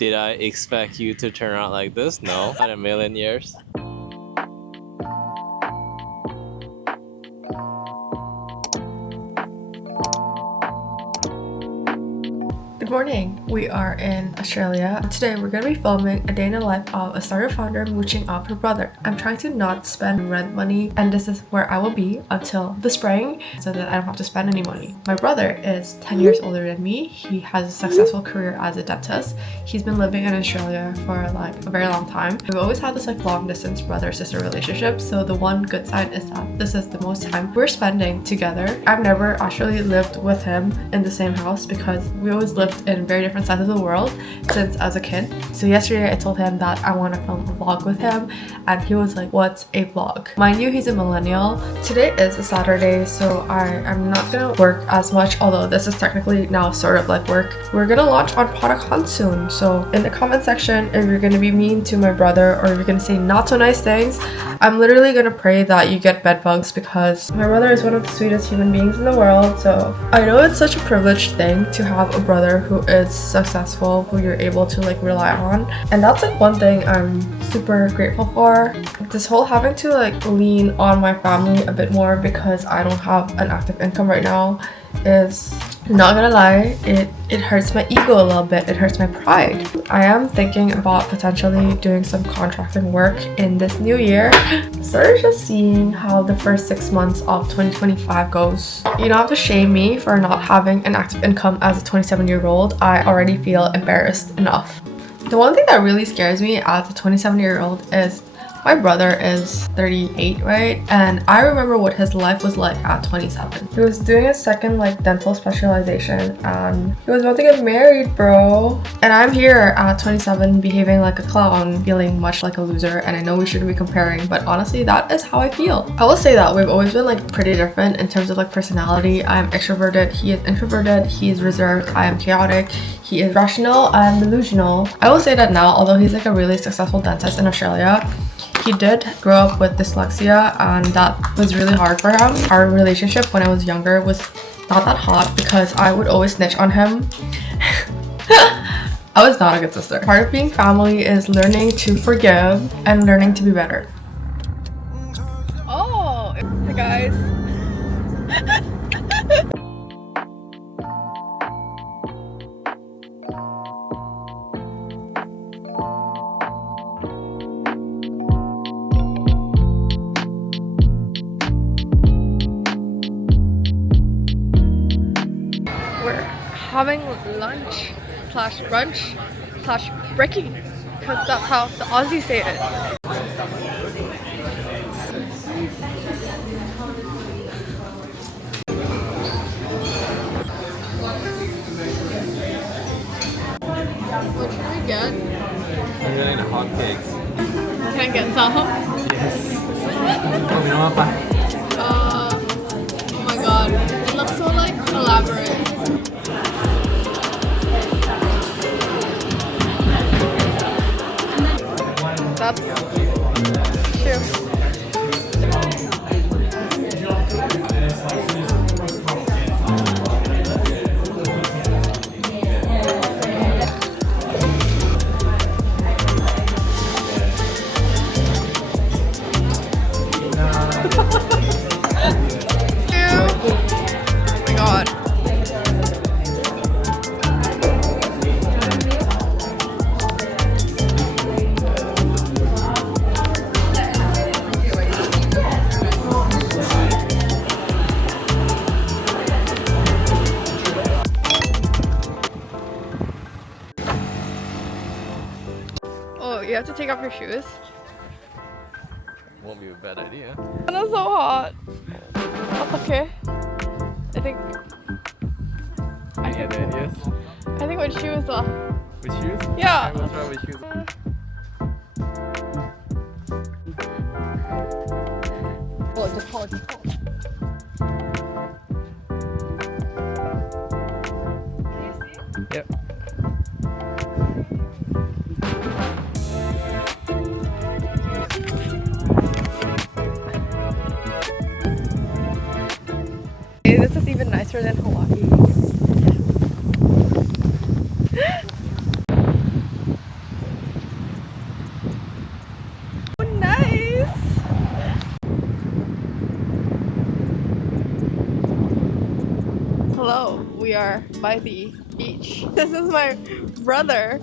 Did I expect you to turn out like this? No, not in a million years. Good morning! We are in Australia. Today we're going to be filming a day in the life of a startup founder mooching off her brother. I'm trying to not spend rent money, and this is where I will be until the spring so that I don't have to spend any money. My brother is 10 years older than me. He has a successful career as a dentist. He's been living in Australia for like a very long time. We've always had this like long distance brother-sister relationship, so the one good side is that this is the most time we're spending together. I've never actually lived with him in the same house because we always lived in very different sides of the world since as a kid. So yesterday I told him that I want to film a vlog with him, and he was like, what's a vlog? Mind you, he's a millennial. Today is a Saturday, so I'm not gonna work as much, although this is technically now sort of like work. We're gonna launch on product hunt soon, so in the comment section, if you're gonna be mean to my brother or if you're gonna say not so nice things, I'm literally gonna pray that you get bed bugs, because my brother is one of the sweetest human beings in the world. So I know it's such a privileged thing to have a brother who is successful, who you're able to like rely on, and that's like one thing I'm super grateful for. This whole having to like lean on my family a bit more because I don't have an active income right now is, not gonna lie, it hurts my ego a little bit. It hurts my pride. I am thinking about potentially doing some contracting work in this new year. Started just seeing how the first 6 months of 2025 goes. You don't have to shame me for not having an active income as a 27-year-old. I already feel embarrassed enough. The one thing that really scares me as a 27-year-old is my brother is 38, right? And I remember what his life was like at 27. He was doing his second like dental specialization and he was about to get married, bro. And I'm here at 27 behaving like a clown, feeling much like a loser, and I know we shouldn't be comparing, but honestly that is how I feel. I will say that we've always been like pretty different in terms of like personality. I'm extroverted, he is introverted, he is reserved, I am chaotic. He is rational, I'm delusional. I will say that now, although he's like a really successful dentist in Australia, he did grow up with dyslexia, and that was really hard for him. Our relationship when I was younger was not that hot because I would always snitch on him. I was not a good sister. Part of being family is learning to forgive and learning to be better. Oh, hey guys. We're having lunch slash brunch slash brekkie, because that's how the Aussies say it. What should we get? I'm getting the hotcakes. Can I get some? Yes. Oh, you know what? Oh my god, it looks so like elaborate. That's true. Oh, you have to take off your shoes? Won't be a bad idea. That's so hot. That's okay. I think Any other ideas? I think with shoes With shoes? Yeah. We'll try with shoes. Oh, just hold. Can you see? Yep. This is even nicer than Hawaii. we are by the beach. This is my brother.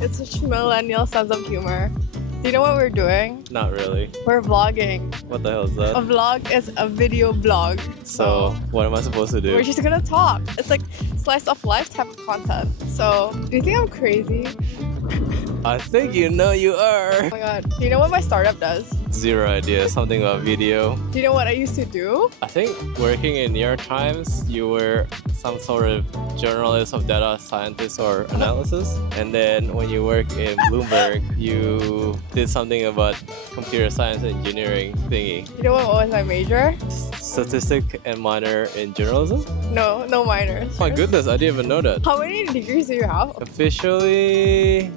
It's such millennial sense of humor. Do you know what we're doing? Not really. We're vlogging. What the hell is that? A vlog is a video blog. So what am I supposed to do? We're just gonna talk. It's like slice of life type of content. So, do you think I'm crazy? I think you know you are. Oh my god. Do you know what my startup does? Zero idea. Something about video. Do you know what I used to do? I think working in New York Times, you were some sort of journalist of data scientist or analysis. And then when you work in Bloomberg, you did something about computer science engineering thingy. You know what was my major? Statistic and minor in journalism? No minors. Oh my goodness, I didn't even know that. How many degrees do you have? Officially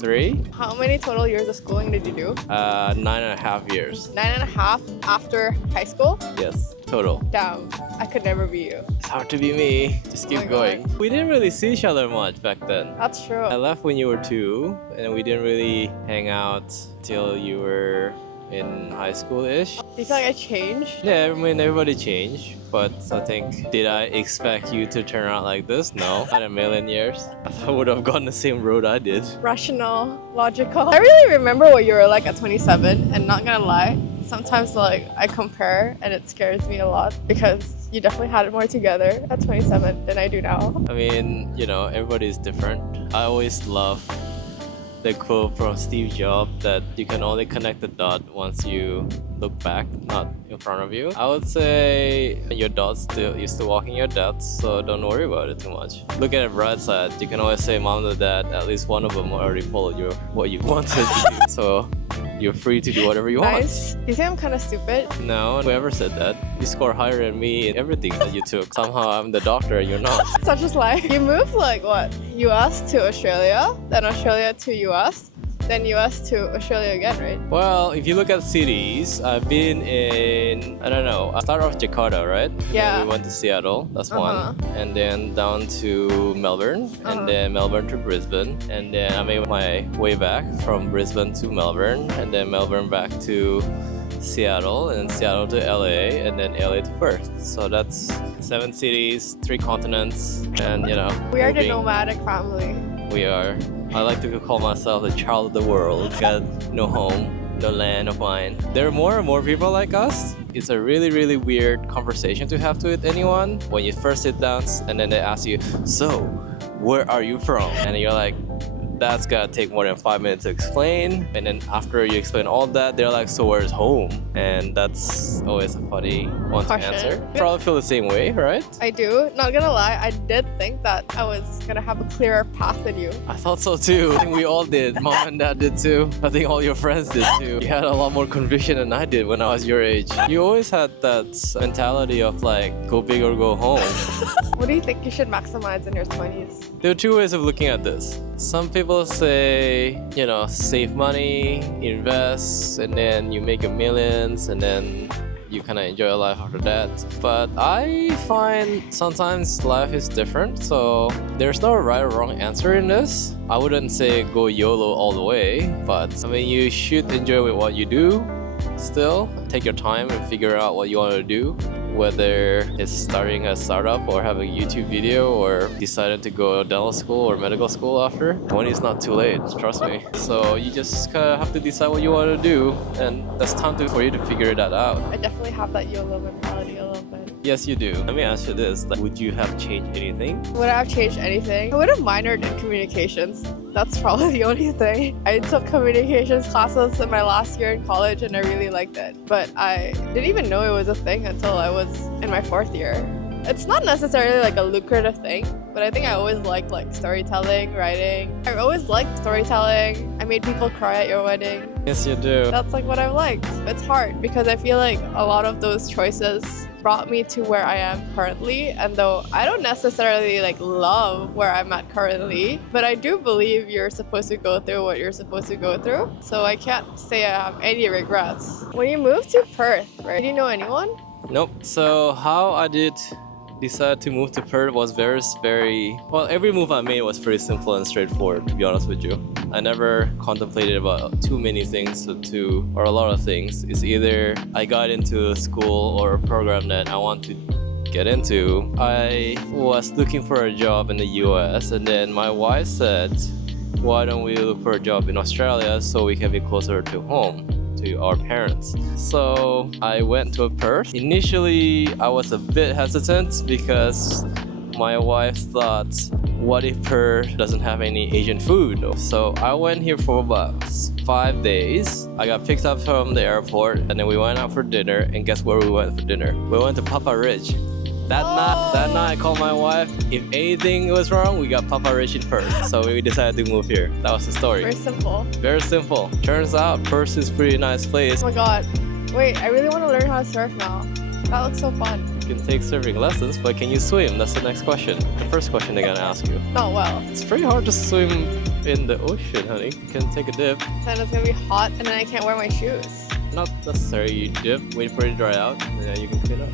3? How many total years of schooling did you do? 9.5 years. 9.5 after high school? Yes, total. Damn, I could never be you. It's hard to be me. Just keep my going. God. We didn't really see each other much back then. That's true. I left when you were 2, and we didn't really hang out till you were in high school-ish. Do you feel like I changed? Yeah, I mean, everybody changed, but I think, did I expect you to turn out like this? No, not in a million years. I would have gone the same road I did. Rational, logical. I really remember what you were like at 27, and not gonna lie, sometimes like I compare and it scares me a lot because you definitely had it more together at 27 than I do now. I mean, you know, everybody's different. I always love the quote from Steve Jobs that you can only connect the dot once you look back, not in front of you. I would say your dots still, you're still walking your dots, so don't worry about it too much. Look at the bright side. You can always say mom and dad, at least one of them already followed what you wanted to do. So you're free to do whatever you Nice. Do you think I'm kind of stupid? want. No, whoever said that. You score higher than me in everything that you took. Somehow I'm the doctor and you're not. Such is life. You moved like what? US to Australia, then Australia to US, then US to Australia again, right? Well, if you look at cities, I've been in, I don't know, I started off Jakarta, right? Yeah. Then we went to Seattle, that's one. And then down to Melbourne, and then Melbourne to Brisbane. And then I made my way back from Brisbane to Melbourne, and then Melbourne back to Seattle, and Seattle to LA, and then LA to Perth. So that's 7 cities, 3 continents, and you know. We are the moving. nomadic family. We are. I like to call myself the child of the world. Got no home, no land of mine. There are more and more people like us. It's a really, really weird conversation to have with anyone when you first sit down and then they ask you, so, where are you from? And you're like, that's gotta take more than 5 minutes to explain. And then after you explain all that, they're like, so where's home? And that's always a funny one Question. to answer. You probably feel the same way, right? I do. Not gonna lie, I did think that I was gonna have a clearer path than you. I thought so too. I think we all did. Mom and dad did too. I think all your friends did too. You had a lot more conviction than I did when I was your age. You always had that mentality of like, go big or go home. What do you think you should maximize in your 20s? There are 2 ways of looking at this. Some people say, you know, save money, invest, and then you make your millions, and then you kind of enjoy your life after that. But I find sometimes life is different, so there's no right or wrong answer in this. I wouldn't say go YOLO all the way, but I mean, you should enjoy with what you do still. Take your time and figure out what you want to do. Whether it's starting a startup or having a YouTube video or deciding to go to dental school or medical school after. When it's not too late, trust me. So you just kind of have to decide what you want to do, and that's time for you to figure that out. I definitely have that YOLO mentality a little bit. Yes, you do. Let me ask you this, like, would you have changed anything? Would I have changed anything? I would have minored in communications. That's probably the only thing. I took communications classes in my last year in college and I really liked it. But I didn't even know it was a thing until I was in my 4th year. It's not necessarily like a lucrative thing, but I think I always liked like storytelling, writing. I always liked storytelling. I made people cry at your wedding. Yes, you do. That's like what I liked. It's hard because I feel like a lot of those choices brought me to where I am currently, and though I don't necessarily like love where I'm at currently, but I do believe you're supposed to go through what you're supposed to go through, so I can't say I have any regrets. When you moved to Perth, right, do you know anyone? Nope. So how I did decide to move to Perth was very well, every move I made was pretty simple and straightforward, to be honest with you. I never contemplated about too many things or a lot of things. It's either I got into a school or a program that I want to get into. I was looking for a job in the US, and then my wife said, why don't we look for a job in Australia so we can be closer to home, to our parents. So I went to Perth. Initially, I was a bit hesitant because my wife thought, what if Perth doesn't have any Asian food? So I went here for about 5 days. I got picked up from the airport, and then we went out for dinner, and guess where we went for dinner? We went to Papa Ridge. That night I called my wife. If anything was wrong, we got Papa Ridge in Perth. So we decided to move here. That was the story. Very simple. Very simple. Turns out Perth is a pretty nice place. Oh my god. Wait, I really want to learn how to surf now. That looks so fun. You can take surfing lessons, but can you swim? That's the next question. The first question they're gonna ask you. Not well. It's pretty hard to swim in the ocean, honey. You can take a dip. Then it's gonna be hot and then I can't wear my shoes. Not necessarily you dip, wait for it to dry out, and then you can clean up.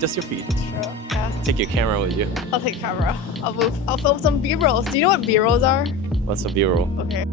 Just your feet. True. Yeah. Take your camera with you. I'll take camera. I'll film some B-rolls. Do you know what B-rolls are? What's a B-roll? Okay.